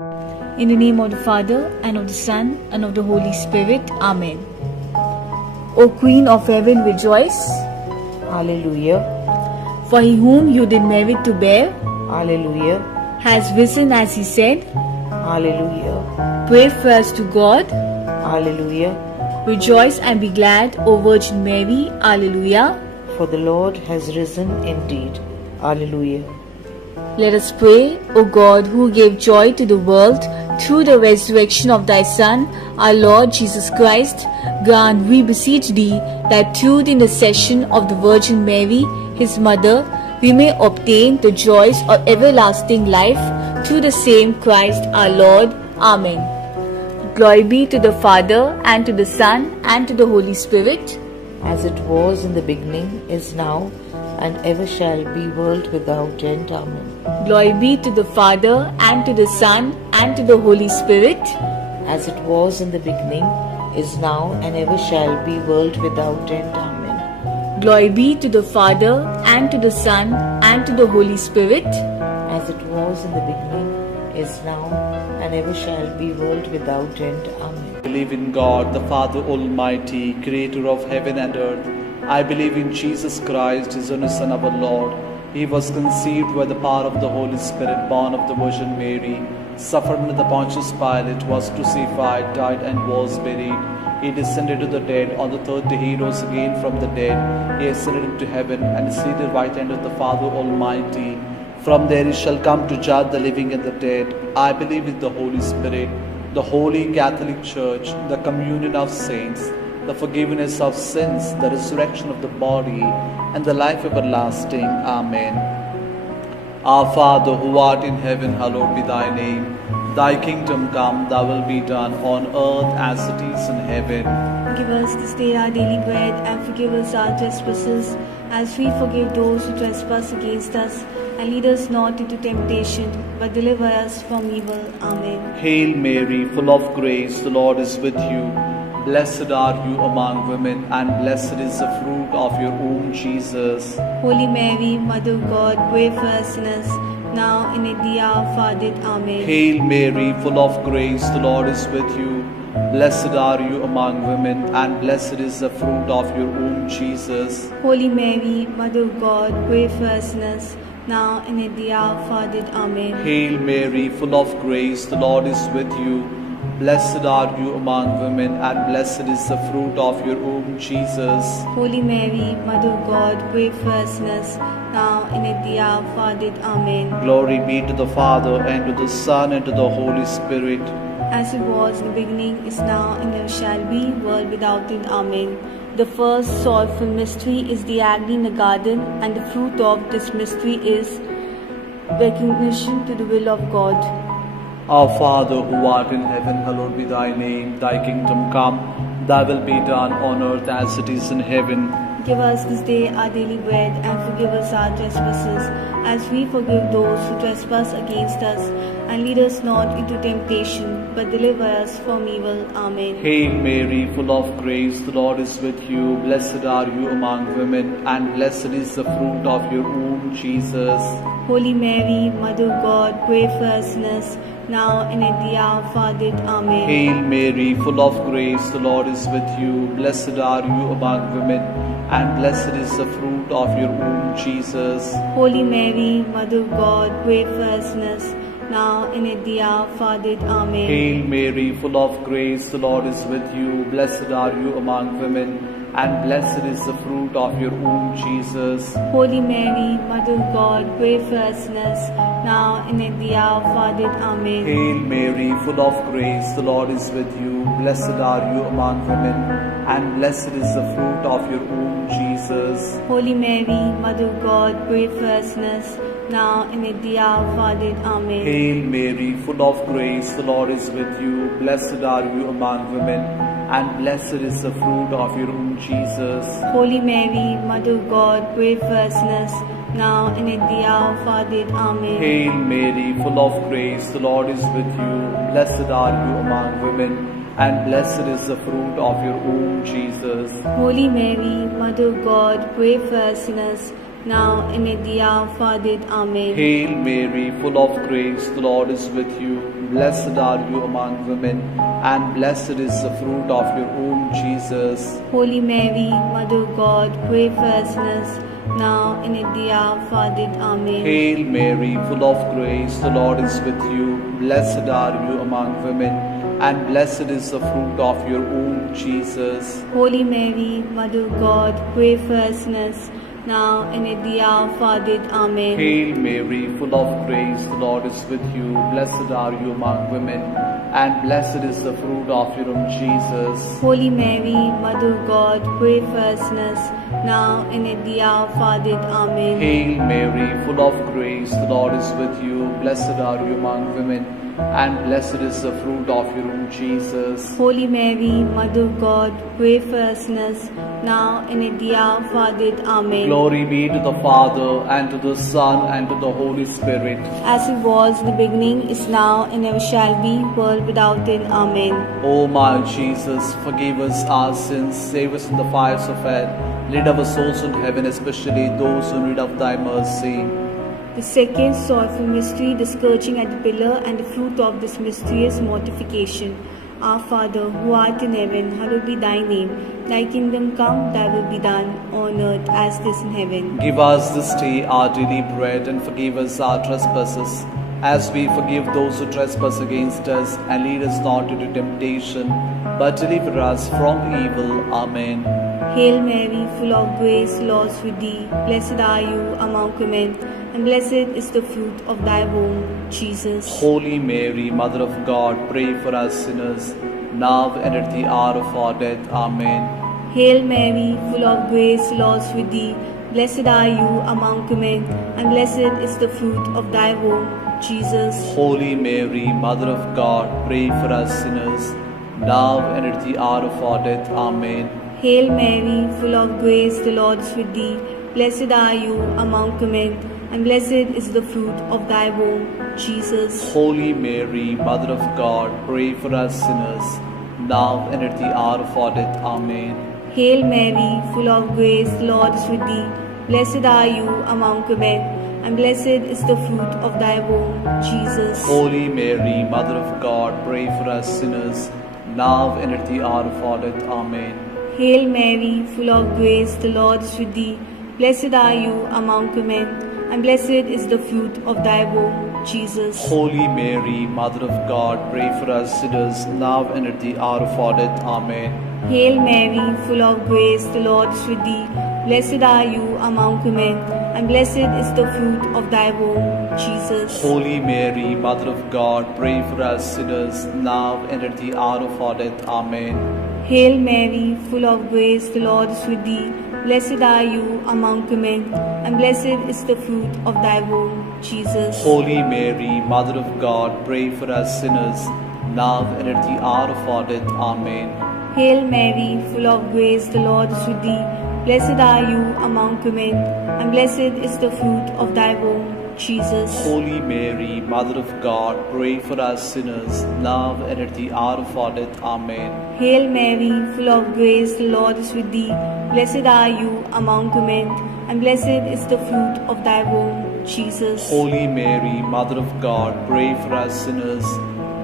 In the name of the Father, and of the Son, and of the Holy Spirit. Amen. O Queen of Heaven, rejoice. Hallelujah. For he whom you did merit to bear Hallelujah. has risen as he said. Hallelujah. Pray for us to God. Hallelujah. Rejoice and be glad, O Virgin Mary. Alleluia. For the Lord has risen indeed. Hallelujah. Let us pray. O God, who gave joy to the world through the resurrection of thy Son, our Lord Jesus Christ, grant, we beseech thee, that through the intercession of the Virgin Mary, his mother, we may obtain the joys of everlasting life through the same Christ our Lord. Amen. Glory be to the Father, and to the Son, and to the Holy Spirit. As it was in the beginning, is now, and ever shall be, world without end. Amen. Glory be to the Father, and to the Son, and to the Holy Spirit. As it was in the beginning, is now, and ever shall be, world without end. Amen. Glory be to the Father, and to the Son, and to the Holy Spirit. As it was in the beginning, is now, and ever shall be, world without end. Amen. I believe in God, the Father Almighty, creator of heaven and earth. I believe in Jesus Christ, his only Son, our Lord. He was conceived by the power of the Holy Spirit, born of the Virgin Mary, suffered under the Pontius Pilate, was crucified, died, and was buried. He descended to the dead. On the third day he rose again from the dead. He ascended into heaven, and is seated at the right hand of the Father Almighty. From there he shall come to judge the living and the dead. I believe in the Holy Spirit, the Holy Catholic Church, the communion of saints, the forgiveness of sins, the resurrection of the body, and the life everlasting. Amen. Our Father, who art in heaven, hallowed be thy name. Thy kingdom come, thy will be done, on earth as it is in heaven. Give us this day our daily bread, and forgive us our trespasses, as we forgive those who trespass against us. And lead us not into temptation, but deliver us from evil. Amen. Hail Mary, full of grace, the Lord is with you. Blessed are you among women, and blessed is the fruit of your womb, Jesus. Holy Mary, Mother of God, pray for us sinners, now and at the hour of our death. Amen. Hail Mary, full of grace, the Lord is with you. Blessed are you among women, and blessed is the fruit of your womb, Jesus. Holy Mary, Mother of God, pray for us sinners, now and at the hour of our death. Amen. Hail Mary, full of grace, the Lord is with you. Blessed are you among women, and blessed is the fruit of your womb, Jesus. Holy Mary, Mother of God, pray for us sinners, now and at the hour of our death. Amen. Glory be to the Father, and to the Son, and to the Holy Spirit. As it was in the beginning, is now, and ever shall be, world without end. Amen. The first sorrowful mystery is the agony in the garden, and the fruit of this mystery is recognition to the will of God. Our Father, who art in heaven, hallowed be thy name. Thy kingdom come, thy will be done on earth as it is in heaven. Give us this day our daily bread, and forgive us our trespasses, as we forgive those who trespass against us. And lead us not into temptation, but deliver us from evil. Amen. Hail Mary, full of grace, the Lord is with you. Blessed are you among women, and blessed is the fruit of your womb, Jesus. Holy Mary, Mother of God, pray for us sinners, now and at the hour of our death. Amen. Hail Mary, full of grace, the Lord is with you. Blessed are you among women, and blessed is the fruit of your womb, Jesus. Holy Mary, Mother of God, pray for us sinners, now and at the hour of our death. Amen. Hail Mary, full of grace, the Lord is with you. Blessed are you among women, and blessed is the fruit of your womb, Jesus. Holy Mary, Mother of God, pray for us sinners, now and at the hour of our death. Amen. Hail Mary, full of grace, the Lord is with you. Blessed are you among women, and blessed is the fruit of your womb, Jesus. Holy Mary, Mother of God, pray for us sinners, now and at the hour of our death. Amen. Hail Mary, full of grace, the Lord is with you. Blessed are you among women, and blessed is the fruit of your womb, Jesus. Holy Mary, Mother of God, pray for us sinners, now and at the hour of our death. Amen. Hail Mary, full of grace, the Lord is with you. Blessed are you among women, and blessed is the fruit of your womb, Jesus. Holy Mary, Mother of God, pray for us sinners, now and at the hour of our death. Amen. Hail Mary, full of grace, the Lord is with you. Blessed are you among women, and blessed is the fruit of your womb, Jesus. Holy Mary, Mother of God, pray for us sinners, now and at the hour of our death. Amen. Hail Mary, full of grace, the Lord is with you. Blessed are you among women, and blessed is the fruit of your womb, Jesus. Holy Mary, Mother of God, pray for us sinners, now and at the hour of our death. Amen. Hail Mary, full of grace, the Lord is with you. Blessed are you among women, and blessed is the fruit of your womb, Jesus. Holy Mary, Mother of God, pray for us sinners, now and at the hour of our death. Amen. Hail Mary, full of grace, the Lord is with you. Blessed are you among women, and blessed is the fruit of your womb, Jesus. Holy Mary, Mother of God, pray for us sinners, now and at the hour of our death. Amen. Glory be to the Father, and to the Son, and to the Holy Spirit. As it was in the beginning, is now, and ever shall be, world without end. Amen. O my Jesus, forgive us our sins, save us from the fires of hell, lead our souls into heaven, especially those who need of thy mercy. The second sorrowful mystery, the scourging at the pillar, and the fruit of this mystery is mortification. Our Father, who art in heaven, hallowed be thy name. Thy kingdom come, thy will be done, on earth as it is in heaven. Give us this day our daily bread, and forgive us our trespasses, as we forgive those who trespass against us. And lead us not into temptation, but deliver us from evil. Amen. Hail Mary, full of grace, the Lord is with thee. Blessed are you among women, and blessed is the fruit of thy womb, Jesus. Holy Mary, Mother of God, pray for us sinners, now and at the hour of our death. Amen. Hail Mary, full of grace, the Lord is with thee. Blessed are you among women, and blessed is the fruit of thy womb, Jesus. Holy Mary, Mother of God, pray for us sinners, now and at the hour of our death. Amen. Hail Mary, full of grace, the Lord is with thee. Blessed are you among women, and blessed is the fruit of thy womb, Jesus. Holy Mary, Mother of God, pray for us sinners, now and at the hour of our death. Amen. Hail Mary, full of grace, the Lord is with thee. Blessed are you among women, and blessed is the fruit of thy womb, Jesus. Holy Mary, Mother of God, pray for us sinners, now and at the hour of our death. Amen. Hail Mary, full of grace, the Lord is with thee. Blessed are you among women, and blessed is the fruit of thy womb, Jesus. Holy Mary, Mother of God, pray for us sinners, now and at the hour of our death. Amen. Hail Mary, full of grace, the Lord is with thee. Blessed are you among women, and blessed is the fruit of thy womb, Jesus. Holy Mary, Mother of God, pray for us sinners, now and at the hour of our death. Amen. Hail Mary, full of grace, the Lord is with thee. Blessed are you among women, and blessed is the fruit of thy womb, Jesus. Holy Mary, Mother of God, pray for us sinners, now and at the hour of our death. Amen. Hail Mary, full of grace, the Lord is with thee. Blessed are you among women, and blessed is the fruit of thy womb, Jesus. Holy Mary, Mother of God, pray for us sinners, now and at the hour of our death. Amen. Hail Mary, full of grace, the Lord is with thee. Blessed are you among women, and blessed is the fruit of thy womb, Jesus. Holy Mary, Mother of God, pray for us sinners,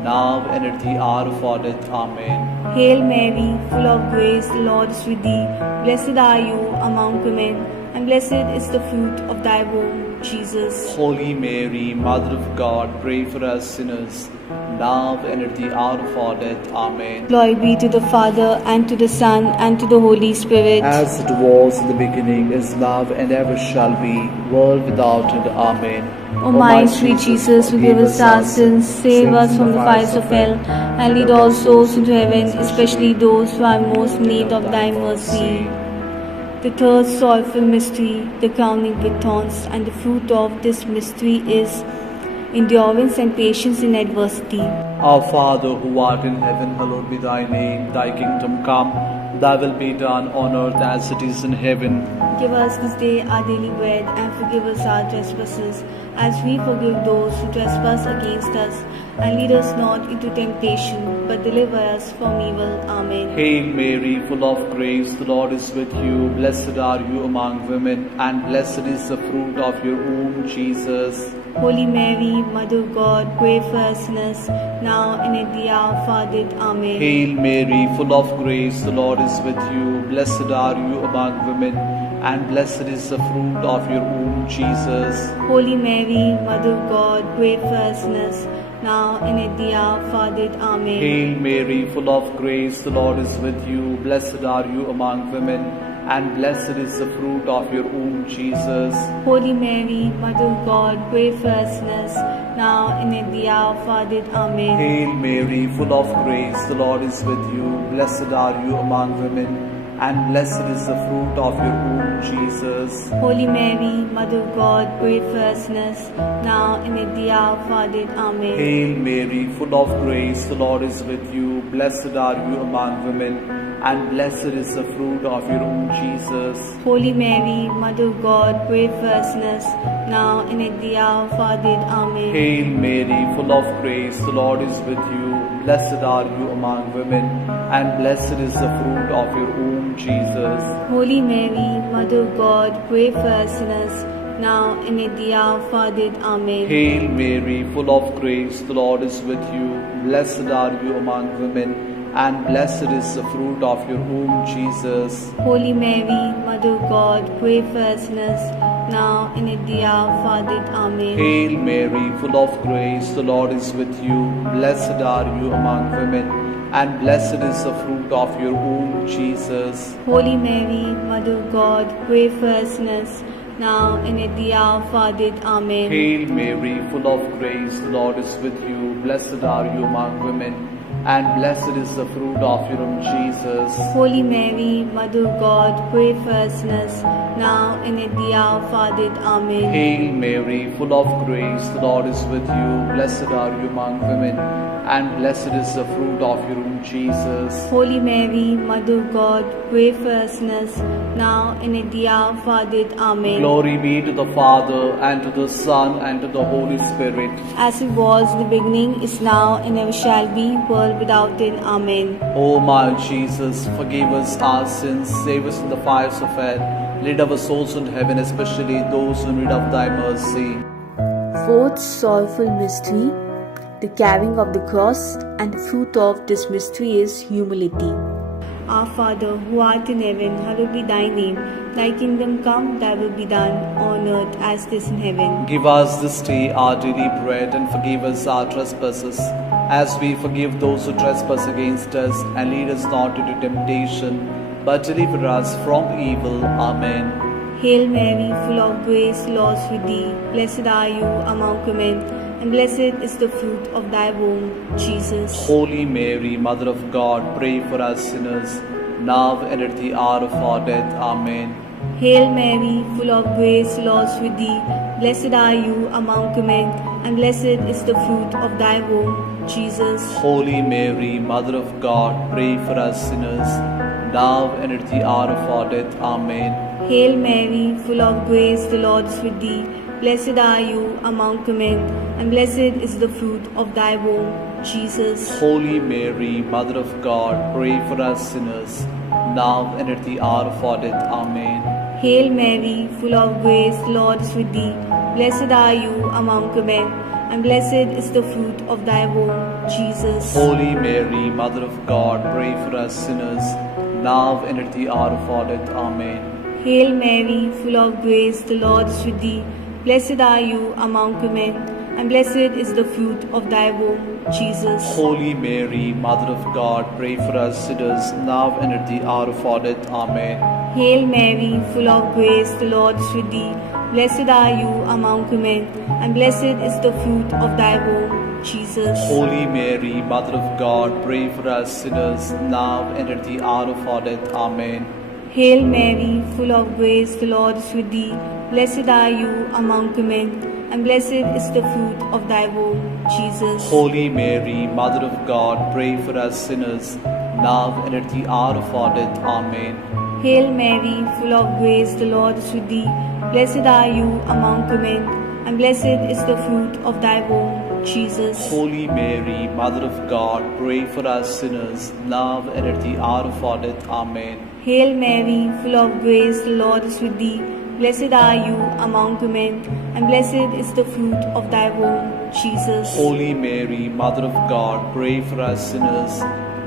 now and at the hour of our death. Amen. Hail Mary, full of grace, the Lord is with thee. Blessed are you among women, and blessed is the fruit of thy womb, Jesus. Holy Mary, Mother of God, pray for us sinners, now and at the hour of our death. Amen. Glory be to the Father, and to the Son, and to the Holy Spirit. As it was in the beginning, is now, and ever shall be, world without end. Amen. O my sweet Jesus, forgive us our sins, save us from the fires of hell, and lead all souls into heaven, especially those who are most in need of thy mercy. The third sorrowful mystery, the crowning with thorns, and the fruit of this mystery is endurance and patience in adversity. Our Father, who art in heaven, hallowed be thy name. Thy kingdom come, thy will be done on earth as it is in heaven. Give us this day our daily bread, and forgive us our trespasses, as we forgive those who trespass against us. And lead us not into temptation, but deliver us from evil. Amen. Hail Mary, full of grace, the Lord is with you. Blessed are you among women, and blessed is the fruit of your womb, Jesus. Holy Mary, Mother of God, pray for us sinners, now and at the hour of our death. Amen. Hail Mary, full of grace, the Lord is with you. Blessed are you among women, and blessed is the fruit of your womb, Jesus. Holy Mary, Mother of God, pray for us sinners, now and at the hour of our death. Amen. Hail Mary, full of grace, the Lord is with you. Blessed are you among women, and blessed is the fruit of your womb, Jesus. Holy Mary, Mother of God, pray for us sinners, now and at the hour of our death. Amen. Hail Mary, full of grace, the Lord is with you. Blessed are you among women, and blessed is the fruit of your womb, Jesus. Holy Mary, Mother of God, pray for us sinners, now and at the hour of our death. Amen. Hail Mary, full of grace, the Lord is with you. Blessed are you among women, and blessed is the fruit of your womb, Jesus. Holy Mary, Mother of God, pray for us sinners, now and at the hour of our death. Amen. Hail Mary, full of grace, the Lord is with you. Blessed are you among women, and blessed is the fruit of your womb, Jesus. Holy Mary, Mother of God, pray for us sinners, now and at the hour of our death. Amen. Hail Mary, full of grace, the Lord is with you. Blessed are you among women, and blessed is the fruit of your womb, Jesus. Holy Mary, Mother of God, pray for us sinners, now and at the hour of our death. Amen. Hail Mary, full of grace, the Lord is with you. Blessed are you among women, and blessed is the fruit of your womb, Jesus. Holy Mary, Mother of God, pray for us sinners, now and at the hour of our death. Amen. Hail Mary, full of grace, the Lord is with you. Blessed are you among women, and blessed is the fruit of your womb, Jesus. Holy Mary, Mother of God, pray for us sinners, now and at the hour of our death. Amen. Hail Mary, full of grace, the Lord is with you. Blessed are you among women, and blessed is the fruit of your womb, Jesus. Holy Mary, Mother of God, pray for us sinners, now and at the hour of our death. Amen. Glory be to the Father, and to the Son, and to the Holy Spirit. As it was in the beginning, is now, and ever shall be, world without end. Amen. O my Jesus, forgive us our sins, save us from the fires of hell, lead our souls into heaven, especially those who need of thy mercy. Fourth sorrowful mystery, the carrying of the cross, and the fruit of this mystery is humility. Our Father, who art in heaven, hallowed be thy name. Thy kingdom come, thy will be done, on earth as it is in heaven. Give us this day our daily bread, and forgive us our trespasses, as we forgive those who trespass against us. And lead us not into temptation, but deliver us from evil. Amen. Hail Mary, full of grace, the Lord is with thee. Blessed are you among women, and blessed is the fruit of thy womb, Jesus. Holy Mary, Mother of God, pray for us sinners, now and at the hour of our death. Amen. Hail Mary, full of grace, the Lord is with thee. Blessed are you among women, and blessed is the fruit of thy womb, Jesus. Holy Mary, Mother of God, pray for us sinners, now and at the hour of our death. Amen. Hail Mary, full of grace, the Lord is with thee. Blessed are you among women, and blessed is the fruit of thy womb, Jesus. Holy Mary, Mother of God, pray for us sinners, now and at the hour of our death. Amen. Hail Mary, full of grace, the Lord is with thee. Blessed are you among women, and blessed is the fruit of thy womb, Jesus. Holy Mary, Mother of God, pray for us sinners, now and at the hour of our death. Amen. Hail Mary, full of grace, the Lord is with thee. Blessed are you among women, and blessed is the fruit of thy womb, Jesus. Holy Mary, Mother of God, pray for us sinners, now and at the hour of our death. Amen. Hail Mary, full of grace, the Lord is with thee. Blessed are you among women, and blessed is the fruit of thy womb, Jesus. Holy Mary, Mother of God, pray for us sinners, now and at the hour of our death. Amen. Hail Mary, full of grace, the Lord is with thee. Blessed are you among women, and blessed is the fruit of thy womb, Jesus. Holy Mary, Mother of God, pray for us sinners, now and at the hour of our death. Amen. Hail Mary, full of grace, the Lord is with thee. Blessed are you among women, and blessed is the fruit of thy womb, Jesus. Holy Mary, Mother of God, pray for us sinners, now and at the hour of our death. Amen. Hail Mary, full of grace, the Lord is with thee. Blessed are you among women, and blessed is the fruit of thy womb, Jesus. Holy Mary, Mother of God, pray for us sinners,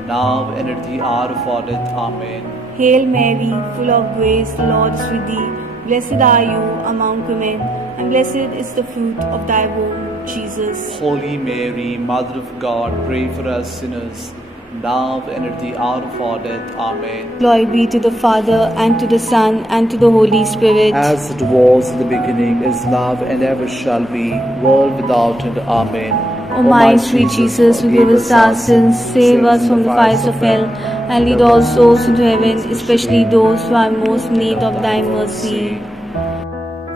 now and at the hour of our death. Amen. Hail Mary, full of grace, the Lord is with thee. Blessed are you among women, and blessed is the fruit of thy womb, Jesus. Holy Mary, Mother of God, pray for us sinners, now and at the hour of our death. Amen. Glory be to the Father, and to the Son, and to the Holy Spirit. As it was in the beginning, is now, and ever shall be, world without end. Amen. O my sweet Jesus, forgive us our sins, save us from the fires of hell, and lead all souls into heaven, especially those who are most in need of thy mercy.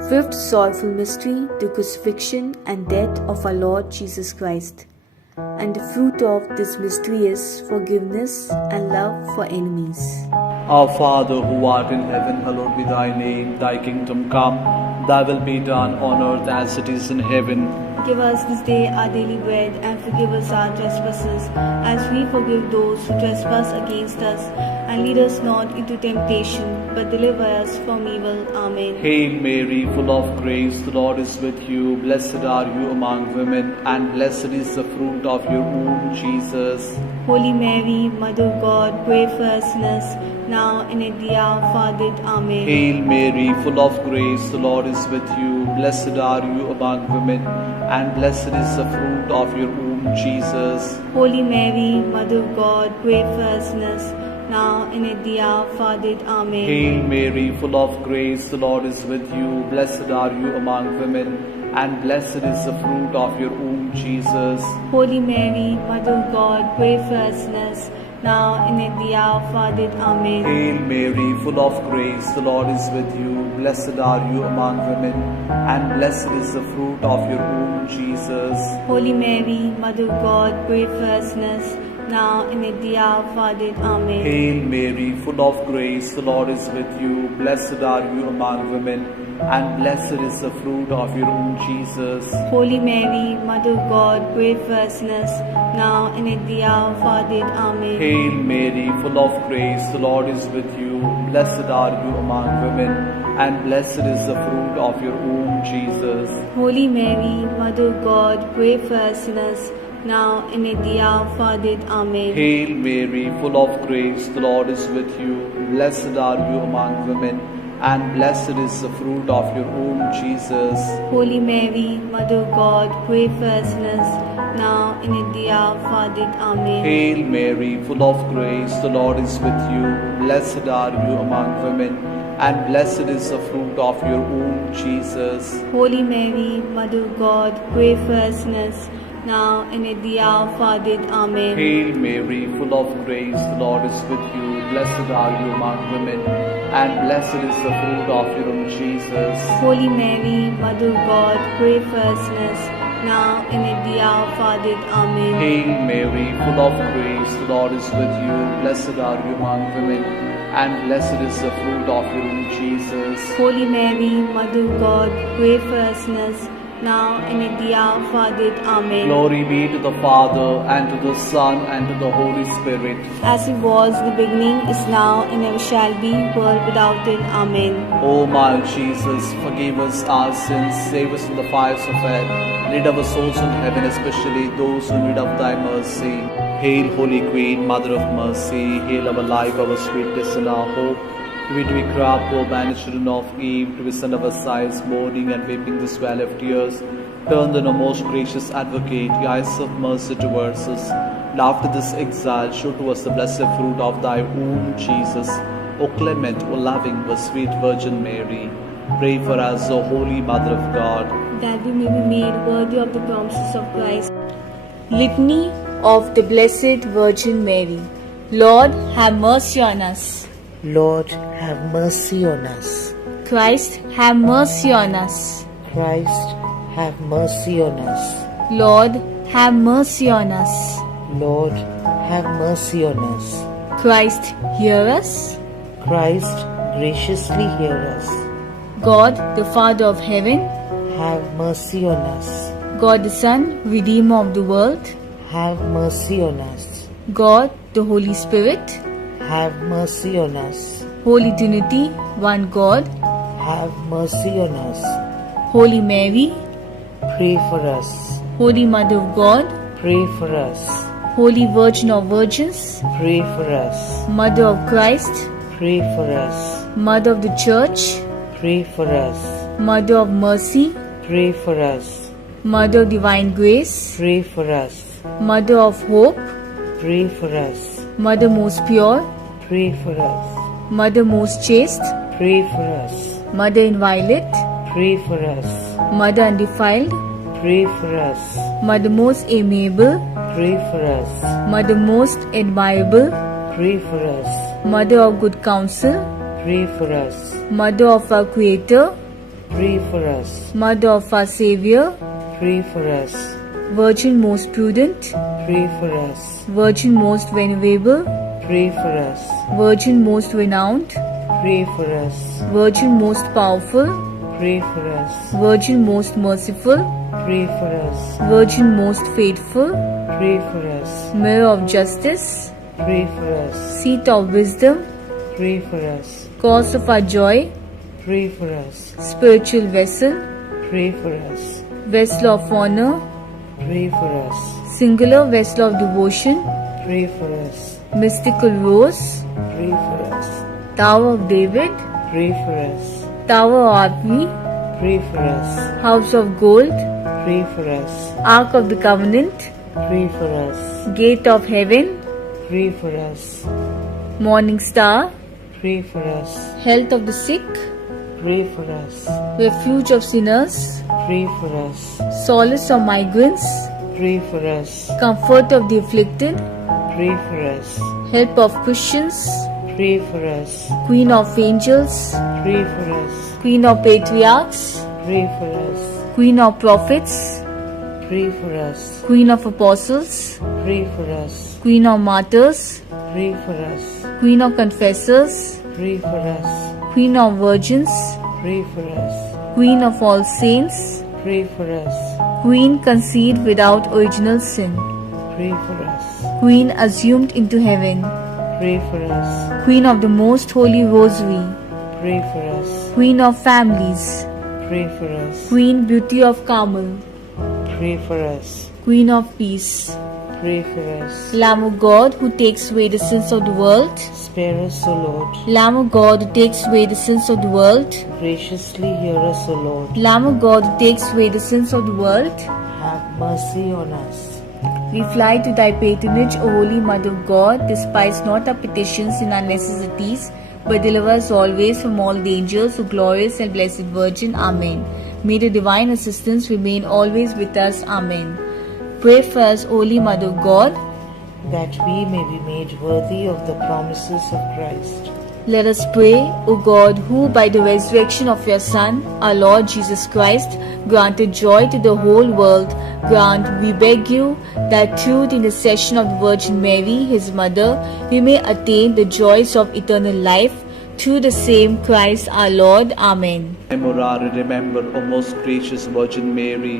Fifth sorrowful mystery, the crucifixion and death of our Lord Jesus Christ. And the fruit of this mystery is forgiveness and love for enemies. Our Father, who art in heaven, hallowed be thy name. Thy kingdom come, thy will be done on earth as it is in heaven. Give us this day our daily bread, and forgive us our trespasses, as we forgive those who trespass against us. And lead us not into temptation, but deliver us from evil. Amen. Hail Mary, full of grace, the Lord is with you. Blessed are you among women, and blessed is the fruit of your womb, Jesus. Holy Mary, Mother of God, pray for us sinners, now and at the hour of our death. Amen. Hail Mary, full of grace, the Lord is with you. Blessed are you among women, and blessed is the fruit of your womb, Jesus. Holy Mary, Mother of God, pray for us sinners, now and at the hour of our death. Amen. Hail Mary, full of grace, the Lord is with you. Blessed are you among women, and blessed is the fruit of your womb, Jesus. Holy Mary, Mother of God, pray for us sinners, now and at the hour of our death. Amen. Hail Mary, full of grace, the Lord is with you. Blessed are you among women, and blessed is the fruit of your womb, Jesus. Holy Mary, Mother of God, pray for us sinners, now and at the hour of our death. Amen. Hail Mary, full of grace, the Lord is with you. Blessed are you among women, and blessed is the fruit of your womb, Jesus. Holy Mary, Mother of God, pray for us sinners, now and at the hour of our death. Amen. Hail Mary, full of grace, the Lord is with you. Blessed are you among women, and blessed is the fruit of your womb, Jesus. Holy Mary, Mother of God, pray for us sinners, now and at the hour of our death. Amen. Hail Mary, full of grace, the Lord is with you. Blessed are you among women, and blessed is the fruit of your womb, Jesus. Holy Mary, Mother of God, pray for us sinners, now and at the hour of our death. Amen. Hail Mary, full of grace, the Lord is with you. Blessed are you among women, and blessed is the fruit of your womb, Jesus. Holy Mary, Mother of God, pray for us sinners, now and at the hour of our death. Amen. Hail Mary, full of grace, the Lord is with you. Blessed are you among women, and blessed is the fruit of your womb, Jesus. Holy Mary, Mother of God, pray for us sinners, now and at the hour of our death. Amen. Hail Mary, full of grace, the Lord is with you. Blessed are you among women, and blessed is the fruit of your womb, Jesus. Holy Mary, Mother of God, pray for us sinners, now and at the hour of our death. Amen. Glory be to the Father, and to the Son, and to the Holy Spirit. As it was in the beginning, is now, and ever shall be, world without end. Amen. O my Jesus, forgive us our sins, save us from the fires of hell, lead our souls into heaven, especially those who need of thy mercy. Hail, Holy Queen, Mother of Mercy, hail our life, our sweetness, and our hope. To it we cry, poor banished children of Eve, to we send our sighs, mourning and weeping this valley of tears. Turn then, O most gracious Advocate, your eyes of mercy towards us, and after this exile, show to us the blessed fruit of thy womb, Jesus. O clement, O loving, O sweet Virgin Mary, pray for us, O Holy Mother of God, that we may be made worthy of the promises of Christ. Litany of the Blessed Virgin Mary. Lord, have mercy on us. Lord, have mercy on us. Christ, have mercy on us. Christ, have mercy on us. Lord, have mercy on us. Lord, have mercy on us. Christ, hear us. Christ, graciously hear us. God, the Father of heaven, Have mercy on us. God the Son, Redeemer of the world, Have mercy on us. God the Holy Spirit, Have mercy on us. Holy Trinity, one God, have mercy on us. Holy Mary, Pray for us. Holy Mother of God, Pray for us. Holy Virgin of Virgins, Pray for us. Mother of Christ, Pray for us. Mother of the Church, Pray for us. Mother of Mercy, Pray for us. Mother of Divine Grace, Pray for us. Mother of Hope, Pray for us. Mother most pure, Pray for us. Mother most chaste, Pray for us. Mother inviolate, Pray for us. Mother undefiled, Pray for us. Mother most amiable, Pray for us. Mother most admirable, Pray for us. Mother of good counsel, Pray for us. Mother of our Creator, Pray for us. Mother of our Savior, Pray for us. Virgin most prudent, Pray for us. Virgin most venerable, Pray for us. Virgin most renowned, Pray for us. Virgin most powerful, Pray for us. Virgin most merciful, Pray for us. Virgin most faithful, Pray for us. Mirror of justice, Pray for us. Seat of wisdom, Pray for us. Cause of our joy, Pray for us. Spiritual vessel, Pray for us. Vessel of honor, Pray for us. Singular vessel of devotion, Pray for us. Mystical rose, Pray for us. Tower of David, Pray for us. Tower of Arby, Pray for us. House of Gold, Pray for us. Ark of the Covenant, Pray for us. Gate of Heaven, Pray for us. Morning Star, Pray for us. Health of the sick, Pray for us. Refuge of sinners, Pray for us. Solace of migrants, Pray for us. Comfort of the afflicted, Pray for us. Help of Christians, Pray for us. Queen of angels, Pray for us. Queen of patriarchs, Pray for us. Queen of prophets, Pray for us. Queen of apostles, Pray for us. Queen of martyrs, Pray for us. Queen of confessors, Pray for us. Queen of virgins, Pray for us. Queen of all saints, Pray for us. Queen conceived without original sin, Pray for us. Queen assumed into heaven, Pray for us. Queen of the most holy rosary, Pray for us. Queen of families, Pray for us. Queen beauty of Carmel, Pray for us. Queen of peace, Pray for us. Lamb of God who takes away the sins of the world, Spare us, O Lord. Lamb of God who takes away the sins of the world, Graciously hear us, O Lord. Lamb of God who takes away the sins of the world, Have mercy on us. we fly to thy patronage, O Holy Mother of God. Despise not our petitions and our necessities, but deliver us always from all dangers, O glorious and blessed Virgin. Amen. May the divine assistance remain always with us. Amen. Pray for us, Holy Mother of God. that we may be made worthy of the promises of Christ. Let us pray, O God, who by the resurrection of your Son, our Lord Jesus Christ, granted joy to the whole world, grant, we beg you, that through the intercession of the Virgin Mary, his mother, we may attain the joys of eternal life, through the same Christ our Lord. Amen. Memorare, remember, O most gracious Virgin Mary,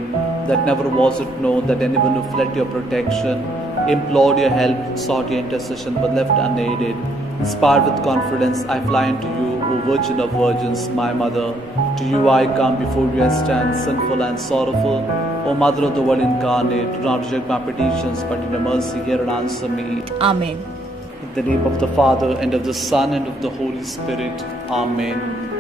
that never was it known that anyone who fled your protection, implored your help, sought your intercession, but left unaided. Inspired with confidence, I fly unto you, O Virgin of Virgins, my Mother. To you I come, before you I stand, sinful and sorrowful. O Mother of the Word incarnate, do not reject my petitions, but in your mercy hear and answer me. Amen. In the name of the Father, and of the Son, and of the Holy Spirit. Amen.